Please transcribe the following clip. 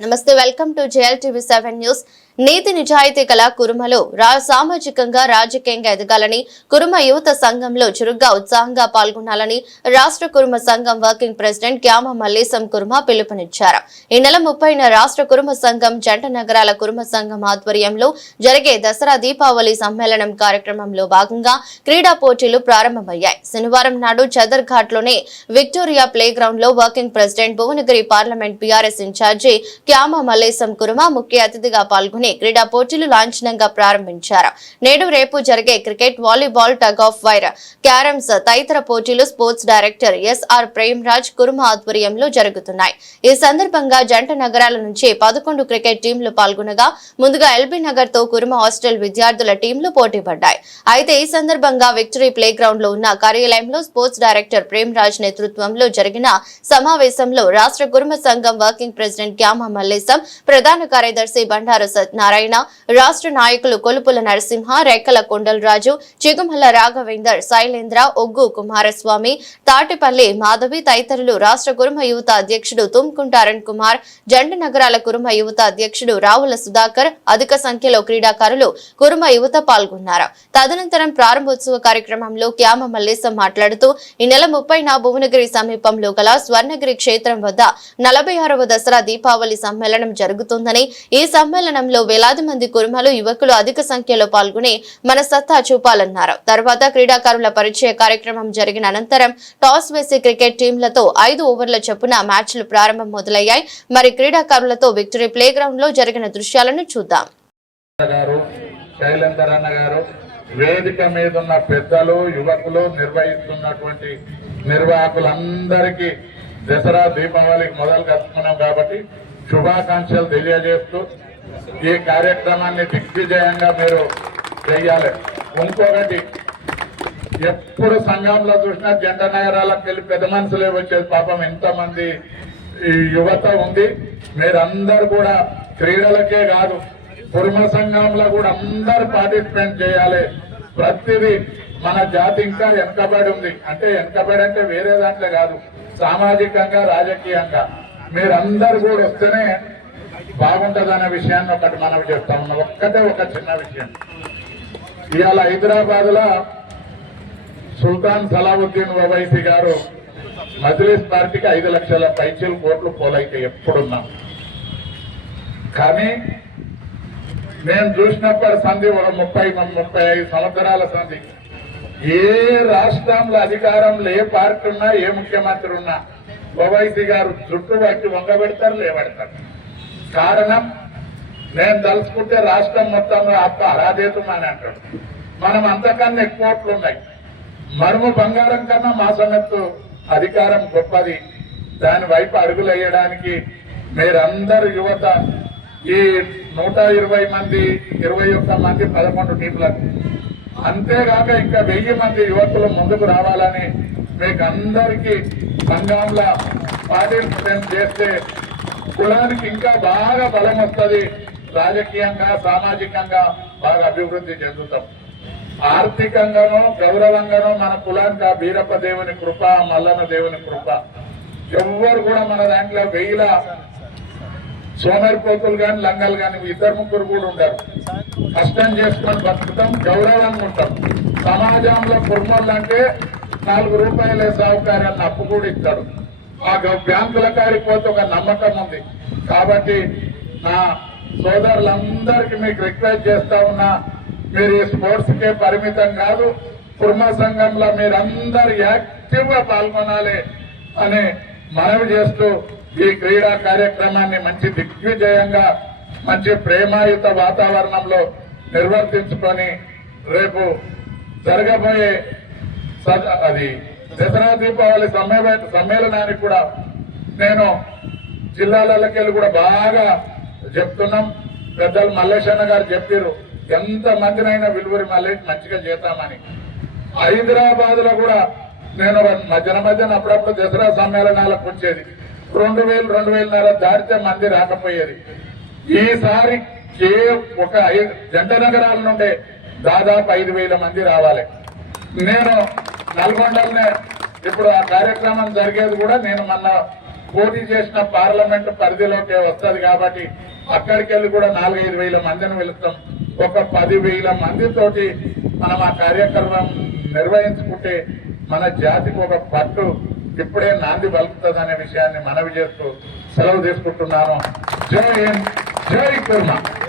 నమస్తే welcome to TV seven news. నీతి నిజాయితీ గల కురుమలు సామాజికంగా రాజకీయంగా ఎదగాలని కురుమ యువత సంఘంలో చురుగ్గా ఉత్సాహంగా పాల్గొనాలని రాష్ట్ర కురుమ సంఘం వర్కింగ్ ప్రెసిడెంట్ క్యామ మల్లేశం కురుమ పిలుపునిచ్చారు. ఈ నెల ముప్పైన రాష్ట్ర కురుమ సంఘం జంట నగరాల కురుమ సంఘం ఆధ్వర్యంలో జరిగే దసరా దీపావళి సమ్మేళనం కార్యక్రమంలో భాగంగా క్రీడా పోటీలు ప్రారంభమయ్యాయి. శనివారం నాడు చదర్ ఘాట్లోని విక్టోరియా ప్లే గ్రౌండ్లో working president Bhuvanagiri parliament BRS incharge Kyama Mallesham Kuruma ముఖ్య అతిథిగా పాల్గొని క్రీడా పోటీలు లాంఛనంగా ప్రారంభించారు. నేడు రేపు జరిగే cricket volleyball tug of war carroms తదితర పోటీలు sports director SR Premraj Kuruma ఆధ్వర్యంలో జరుగుతున్నాయి. ఈ సందర్భంగా జంట నగరాల నుంచి పదకొండు క్రికెట్ టీంలు పాల్గొనగా ముందుగా ఎల్బీ నగర్తో కురుమ హాస్టల్ విద్యార్థుల టీంలు పోటీ పడ్డాయి అయితే ఈ సందర్భంగా విక్టరీ ప్లే గ్రౌండ్లో ఉన్న కార్యాలయంలో స్పోర్ట్స్ డైరెక్టర్ ప్రేమ్రాజ్ నేతృత్వంలో జరిగిన సమావేశంలో రాష్ట్ర కురుమ సంఘం వర్కింగ్ ప్రెసిడెంట్ క్యామ మల్లేశం ప్రధాన కార్యదర్శి బండారు సత్యనారాయణ రాష్ట్ర నాయకులు కొలుపుల నరసింహ రెక్కల కొండలరాజు చిగుమల్ల రాఘవేందర్ శైలేంద్ర ఒగ్గు కుమారస్వామి తాటిపల్లి మాధవి తదితరులు రాష్ట్ర కురుమ యువత అధ్యక్షుడు తుమ్కుంట అరుణ్ కుమార్ జండ నగరాల కురుమ యువత అధ్యక్షుడు రావుల సుధాకర్ అధిక సంఖ్యలో క్రీడాకారులు కురుమ యువత పాల్గొన్నారు. తదనంతరం ప్రారంభోత్సవ కార్యక్రమంలో క్యామ మల్లేశం మాట్లాడుతూ ఈ నెల ముప్పైన భువనగిరి సమీపంలో గల స్వర్ణగిరి క్షేత్రం వద్ద నలభై ఆరవ దసరా దీపావళి సమ్మేళనం జరుగుతుందని ఈ సమ్మేళనంలో వేలాది మంది కురుమలు యువకులు అధిక సంఖ్యలో పాల్గొని మన సత్తా చూపాలన్నారు. తర్వాత క్రీడాకారుల పరిచయ కార్యక్రమం జరిగిన అనంతరం టాస్ వేసి క్రికెట్ టీంలతో ఐదు ఓవర్ల చొప్పున మ్యాచ్లు ప్రారంభం మొదలయ్యాయి. మరి క్రీడాకారులతో విక్టరీ ప్లే గ్రౌండ్లో జరిగిన దృశ్యాలను చూద్దాం. శైలేందర్ అన్న గారు వేదిక మీద ఉన్న పెద్దలు యువకులు నిర్వహిస్తున్నటువంటి నిర్వాహకులందరికీ దసరా దీపావళికి మొదలు కలుపుకున్నాం కాబట్టి శుభాకాంక్షలు తెలియజేస్తూ ఈ కార్యక్రమాన్ని దిగ్విజయంగా మీరు చెయ్యాలి. ఇంకొకటి ఎప్పుడు సంఘంలో చూసినా జంట నగరాలకు వెళ్ళి పెద్ద మనుషులే వచ్చేది. పాపం ఎంతమంది ఈ యువత ఉంది. మీరందరూ కూడా క్రీడలకే కాదు కుర్మ సంఘంలో కూడా అందరు పార్టిసిపేట్ చేయాలి. ప్రతిదీ మన జాతి ఇంకా వెనకబడి ఉంది. అంటే వెనకబడి అంటే వేరే దాంట్లో కాదు సామాజికంగా రాజకీయంగా. మీరందరూ కూడా వస్తేనే బాగుంటదనే విషయాన్ని ఒకటి మనం చెప్తాం. ఒక్కటే ఒక చిన్న విషయం. ఇవాళ హైదరాబాద్లో సుల్తాన్ సలావుద్దీన్ ఓవైసీ గారు మజ్లిస్ పార్టీకి ఐదు లక్షల పైచీలు కోట్లు పోలైతే ఎప్పుడున్నాం. కానీ నేను చూసినప్పుడు సంధి ఒక ముప్పై ముప్పై ఐదు సంవత్సరాల సంధి. ఏ రాష్ట్రంలో అధికారంలో ఏ పార్టీ ఉన్నా ఏ ముఖ్యమంత్రి ఉన్నా ఓవైసీ గారు చుట్టూ వచ్చి వంగబెడతారు లేవడతారు కారణం నేను తలుచుకుంటే రాష్ట్రం మొత్తంలో అప్ప అరాధేతమని అంటాడు. మనం అంతకన్నా ఎక్కువ ఓట్లు ఉన్నాయి. మరుము బంగారం కన్నా మా సమెత్తు అధికారం గొప్పది. దాని వైపు అడుగులు వేయడానికి మీరందరూ యువత ఈ నూట ఇరవై మంది ఇరవై ఒక్క మంది పదకొండు టీంలకు. అంతేగాక ఇంకా వెయ్యి మంది యువకులు ముందుకు రావాలని మీకు అందరికీ సంఘంలో పార్టిసిపేట్ చేస్తే కులానికి ఇంకా బాగా బలం వస్తుంది. రాజకీయంగా సామాజికంగా బాగా అభివృద్ధి చెందుతాం. ఆర్థికంగానో గౌరవంగానో మన కులానికి ఆ బీరప్ప దేవుని కృప మల్లన్న దేవుని కృప. ఎవ్వరు కూడా మన దాంట్లో వెయ్యిల సోమరిపోతులు కానీ లంగలు కానీ ఇద్దరు ముగ్గురు కూడా ఉండరు. కష్టం చేసుకొని బతుకుతాం గౌరవంగా ఉంటాం. సమాజంలో కుర్మలు అంటే నాలుగు రూపాయల సహకారాన్ని అప్పు కూడా ఇస్తాడు. ఆ బ్యాంకుల కాడికి పోతే ఒక నమ్మకం ఉంది. కాబట్టి నా సోదరులందరికీ మీకు రిక్వెస్ట్ చేస్తా ఉన్నా మీరు ఈ స్పోర్ట్స్ కే పరిమితం కాదు కుర్మ సంఘంలో మీరందరూ యాక్టివ్గా పాల్గొనాలి అని మనవి చేస్తూ ఈ క్రీడా కార్యక్రమాన్ని మంచి దిగ్విజయంగా మంచి ప్రేమాయుత వాతావరణంలో నిర్వర్తించుకొని రేపు జరగబోయే అది దసరా దీపావళి సమ్మేళ సమ్మేళనానికి కూడా నేను జిల్లాలకెళ్ళి కూడా బాగా చెప్తున్నాం. పెద్దలు మల్లేశన్న గారు చెప్పారు ఎంత మందినైనా విలువరి మళ్ళీ మంచిగా చేద్దామని హైదరాబాద్లో కూడా నేను మధ్యన మధ్యన అప్పుడప్పుడు దసరా సమ్మేళనాలకు వచ్చేది. రెండు వేలు రెండు వేలన్నర దాటితే మంది రాకపోయేది. ఈసారి కే ఒక జంట నగరాల నుండే దాదాపు ఐదు వేల మంది రావాలి. నేను నల్గొండలోనే ఇప్పుడు ఆ కార్యక్రమం జరిగేది కూడా నేను మొన్న పోటీ చేసిన పార్లమెంట్ పరిధిలోకే వస్తుంది కాబట్టి అక్కడికి వెళ్ళి కూడా నాలుగైదు వేల మందిని వెళుతాం ఒక పది వేల మందితోటి మనం ఆ కార్యక్రమం నిర్వహించుకుంటే మన జాతికి ఒక పట్టు ఇప్పుడే నాంది పలుకుతుంది అనే విషయాన్ని మనవి చేస్తూ సెలవు తీసుకుంటున్నాను. జై హింద్ జై కుర్మ.